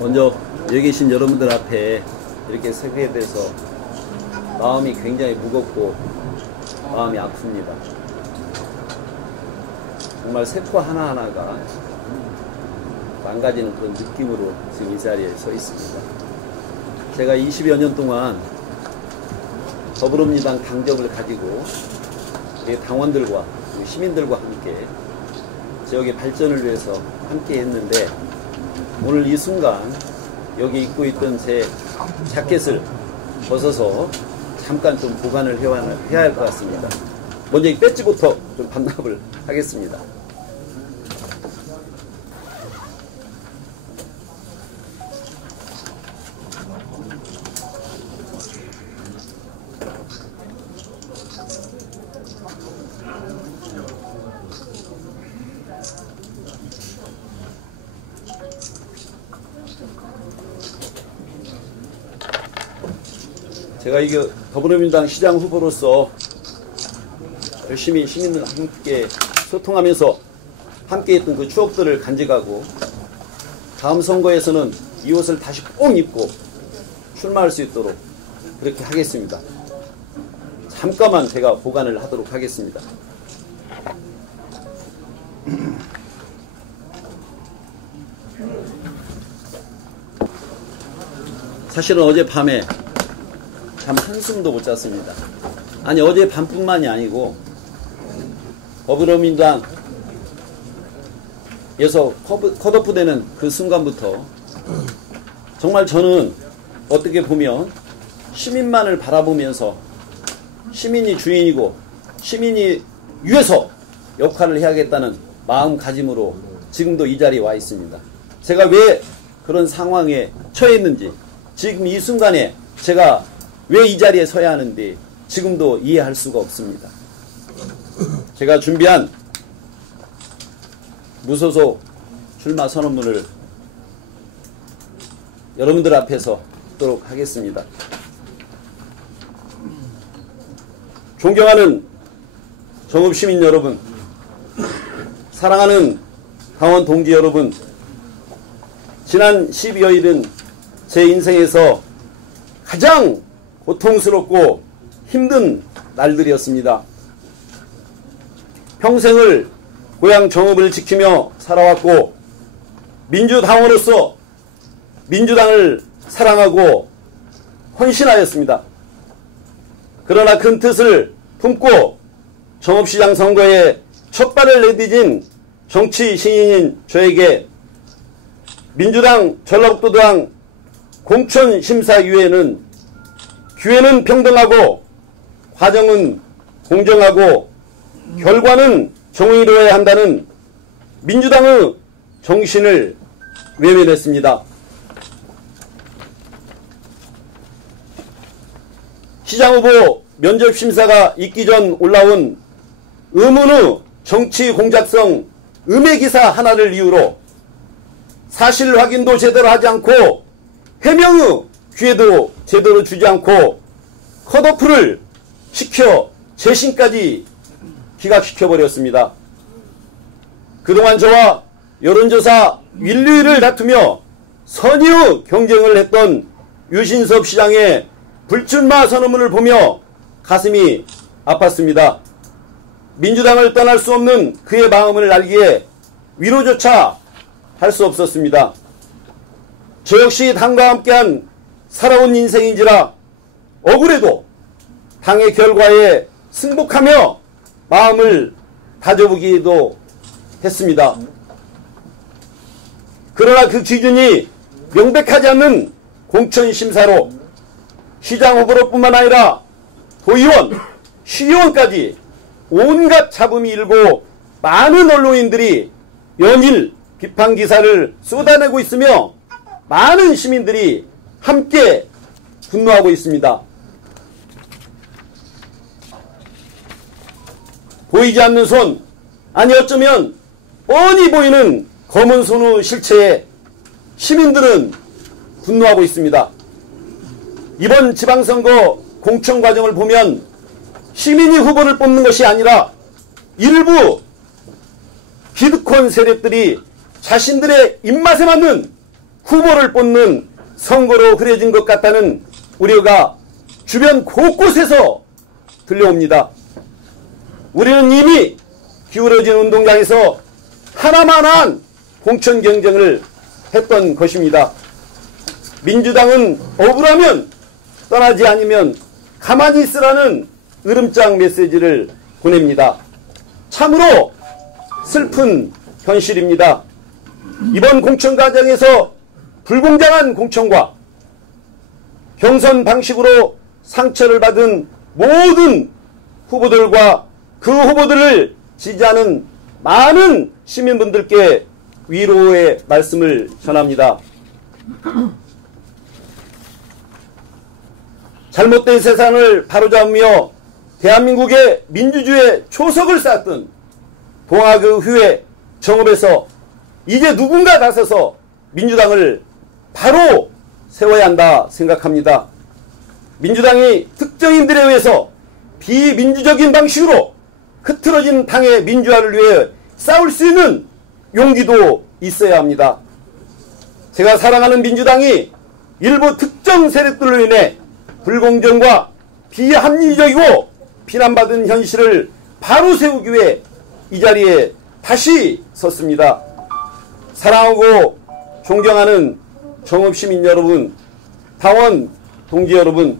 먼저 여기 계신 여러분들 앞에 이렇게 서게 돼서 마음이 굉장히 무겁고 마음이 아픕니다. 정말 세포 하나하나가 망가지는 그런 느낌으로 지금 이 자리에 서 있습니다. 제가 20여 년 동안 더불어민주당 당적을 가지고 당원들과 시민들과 함께 지역의 발전을 위해서 함께 했는데, 오늘 이 순간 여기 입고 있던 제 자켓을 벗어서 잠깐 좀 보관을 해야 할 것 같습니다. 먼저 이 배지부터 좀 반납을 하겠습니다. 제가 이게 더불어민주당 시장 후보로서 열심히 시민들과 함께 소통하면서 함께 했던 그 추억들을 간직하고, 다음 선거에서는 이 옷을 다시 꼭 입고 출마할 수 있도록 그렇게 하겠습니다. 잠깐만 제가 보관을 하도록 하겠습니다. 사실은 어젯밤에 참 한숨도 못 잤습니다. 아니, 어제 밤뿐만이 아니고 더불어민주당에서 컷오프 되는 그 순간부터 정말 저는 어떻게 보면 시민만을 바라보면서 시민이 주인이고 시민이 위해서 역할을 해야겠다는 마음가짐으로 지금도 이 자리에 와 있습니다. 제가 왜 그런 상황에 처해 있는지, 지금 이 순간에 제가 왜 이 자리에 서야 하는지 지금도 이해할 수가 없습니다. 제가 준비한 무소속 출마 선언문을 여러분들 앞에서 읽도록 하겠습니다. 존경하는 정읍시민 여러분, 사랑하는 당원 동지 여러분, 지난 12여일은 제 인생에서 가장 고통스럽고 힘든 날들이었습니다. 평생을 고향 정읍을 지키며 살아왔고, 민주당원으로서 민주당을 사랑하고 헌신하였습니다. 그러나 큰 뜻을 품고 정읍시장 선거에 첫 발을 내디딘 정치 신인인 저에게 민주당 전라북도당 공천심사위원회는 기회는 평등하고 과정은 공정하고 결과는 정의로워야 한다는 민주당의 정신을 외면했습니다. 시장후보 면접심사가 있기 전 올라온 의문의 정치 공작성 음해기사 하나를 이유로 사실 확인도 제대로 하지 않고 해명의 기회도 제대로 주지 않고 컷오프를 시켜 재심까지 기각시켜버렸습니다. 그동안 저와 여론조사 윤리위를 다투며 선의의 경쟁을 했던 유신섭 시장의 불출마 선언문을 보며 가슴이 아팠습니다. 민주당을 떠날 수 없는 그의 마음을 알기에 위로조차 할 수 없었습니다. 저 역시 당과 함께한 살아온 인생인지라 억울해도 당의 결과에 승복하며 마음을 다져보기도 했습니다. 그러나 그 기준이 명백하지 않는 공천심사로 시장 후보로뿐만 아니라 도의원, 시의원까지 온갖 잡음이 일고 많은 언론인들이 연일 비판 기사를 쏟아내고 있으며 많은 시민들이 함께 분노하고 있습니다. 보이지 않는 손, 아니 어쩌면 뻔히 보이는 검은 손의 실체에 시민들은 분노하고 있습니다. 이번 지방선거 공천 과정을 보면 시민이 후보를 뽑는 것이 아니라 일부 기득권 세력들이 자신들의 입맛에 맞는 후보를 뽑는 선거로 그려진 것 같다는 우려가 주변 곳곳에서 들려옵니다. 우리는 이미 기울어진 운동장에서 하나만한 공천 경쟁을 했던 것입니다. 민주당은 억울하면 떠나지 않으면 가만히 있으라는 으름장 메시지를 보냅니다. 참으로 슬픈 현실입니다. 이번 공천 과정에서 불공정한 공천과 경선 방식으로 상처를 받은 모든 후보들과 그 후보들을 지지하는 많은 시민분들께 위로의 말씀을 전합니다. 잘못된 세상을 바로잡으며 대한민국의 민주주의의 초석을 쌓았던 동학의 후예 정읍에서 이제 누군가 나서서 민주당을 바로 세워야 한다 생각합니다. 민주당이 특정인들에 의해서 비민주적인 방식으로 흐트러진 당의 민주화를 위해 싸울 수 있는 용기도 있어야 합니다. 제가 사랑하는 민주당이 일부 특정 세력들로 인해 불공정과 비합리적이고 비난받은 현실을 바로 세우기 위해 이 자리에 다시 섰습니다. 사랑하고 존경하는 정읍시민 여러분, 당원 동지 여러분,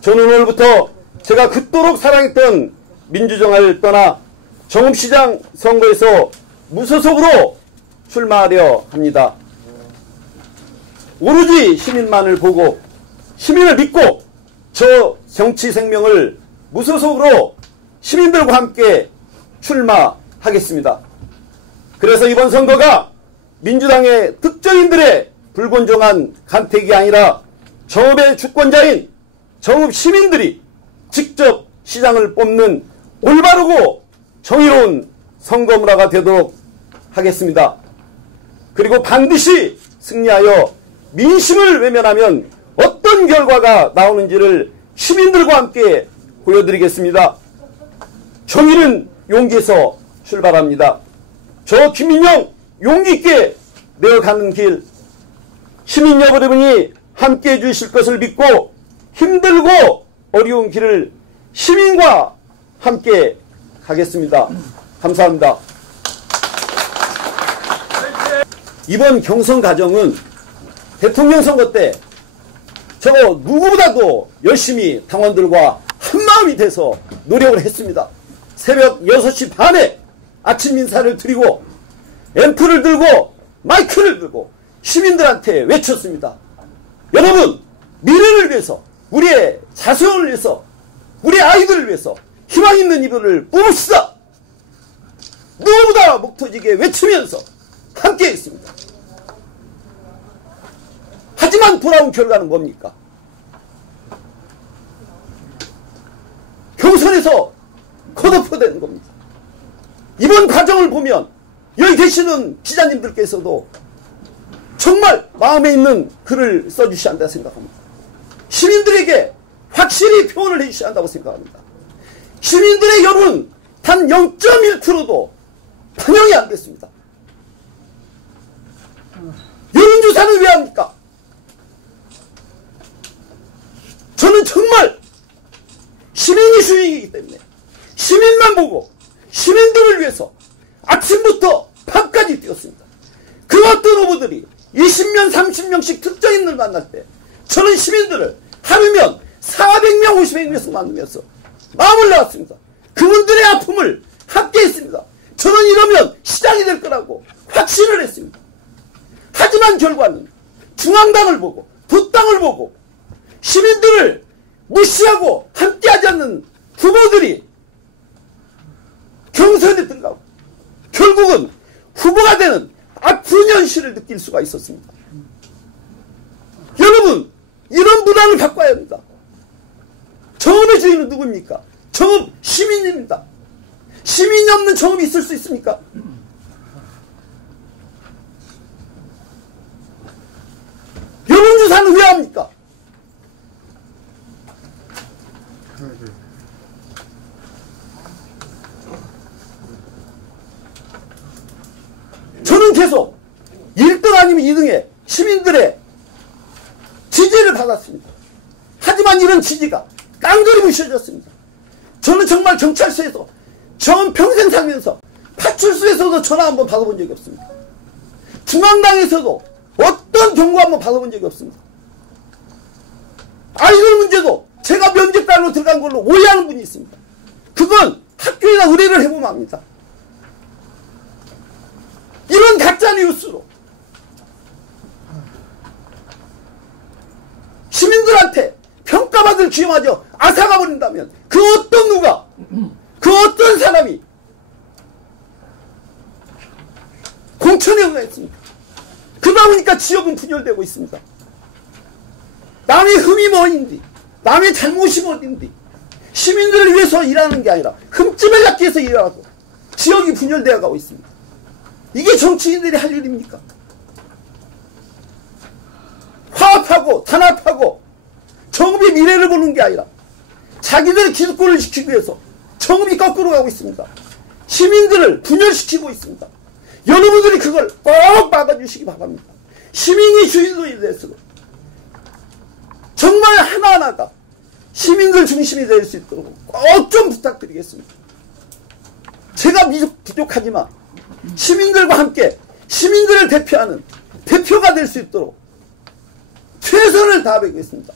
저는 오늘부터 제가 그토록 사랑했던 민주정화를 떠나 정읍시장 선거에서 무소속으로 출마하려 합니다. 오로지 시민만을 보고 시민을 믿고 저 정치 생명을 무소속으로 시민들과 함께 출마하겠습니다. 그래서 이번 선거가 민주당의 특정인들의 불공정한 간택이 아니라 정읍의 주권자인 정읍 시민들이 직접 시장을 뽑는 올바르고 정의로운 선거 문화가 되도록 하겠습니다. 그리고 반드시 승리하여 민심을 외면하면 어떤 결과가 나오는지를 시민들과 함께 보여드리겠습니다. 정의는 용기에서 출발합니다. 저 김민영 용기 있게 내어가는 길, 시민 여러분이 함께 해주실 것을 믿고 힘들고 어려운 길을 시민과 함께 가겠습니다. 감사합니다. 이번 경선 과정은 대통령 선거 때 저 누구보다도 열심히 당원들과 한마음이 돼서 노력을 했습니다. 새벽 6시 반에 아침 인사를 드리고 앰프를 들고 마이크를 들고 시민들한테 외쳤습니다. 여러분, 미래를 위해서, 우리의 자손을 위해서, 우리 아이들을 위해서 희망 있는 이별을 뽑읍시다. 누구보다 목 터지게 외치면서 함께 했습니다. 하지만 돌아온 결과는 뭡니까? 경선에서 컷오프되는 겁니다. 이번 과정을 보면 여기 계시는 기자님들께서도 정말 마음에 있는 글을 써주셔야 한다고 생각합니다. 시민들에게 확실히 표현을 해주셔야 한다고 생각합니다. 시민들의 여론은 단 0.1%도 반영이 안 됐습니다. 여론조사는 왜 합니까? 저는 정말 시민이 주인이기 때문에 시민만 보고 시민들을 위해서 아침부터 밤까지 뛰었습니다. 그 어떤 후보들이 20명, 30명씩 특정인을 만날 때 저는 시민들을 하루면 400명, 50명에서 만나면서 마음을 나왔습니다. 그분들의 아픔을 함께 했습니다. 저는 이러면 시장이 될 거라고 확신을 했습니다. 하지만 결과는 중앙당을 보고 북당을 보고 시민들을 무시하고 함께하지 않는 후보들이 경선에 들어가고 결국은 후보가 되는 아픈 현실을 느낄 수가 있었습니다. 여러분, 이런 문화를 바꿔야 합니다. 정읍의 주인은 누구입니까? 정읍 시민입니다. 시민이 없는 정읍이 있을 수 있습니까? 여론조사는 왜 합니까? 저는 계속 1등 아니면 2등에 시민들의 지지를 받았습니다. 하지만 이런 지지가 깡그리 무시해졌습니다. 저는 정말 경찰서에서 전 평생 살면서 파출소에서도 전화 한번 받아본 적이 없습니다. 중앙당에서도 어떤 경고 한번 받아본 적이 없습니다. 아이들 문제도 제가 면접관으로 들어간 걸로 오해하는 분이 있습니다. 그건 학교에다 의뢰를 해보면 압니다. 이런 가짜뉴스로 시민들한테 평가받을 기회마저 앗아가 버린다면 그 어떤 누가, 그 어떤 사람이 공천에 응했습니까? 그러다 보니까 지역은 분열되고 있습니다. 남의 흠이 뭐인지, 남의 잘못이 뭐인지 시민들을 위해서 일하는 게 아니라 흠집을 잡기 위해서 일하고 지역이 분열되어 가고 있습니다. 이게 정치인들이 할 일입니까? 화합하고 단합하고 정읍의 미래를 보는 게 아니라 자기들 기득권을 지키기 위해서 정읍이 거꾸로 가고 있습니다. 시민들을 분열시키고 있습니다. 여러분들이 그걸 꼭 막아주시기 바랍니다. 시민이 주인공이 돼서 정말 하나하나가 시민들 중심이 될 수 있도록 꼭 좀 부탁드리겠습니다. 제가 부족하지만 시민들과 함께 시민들을 대표하는 대표가 될 수 있도록 최선을 다하겠습니다.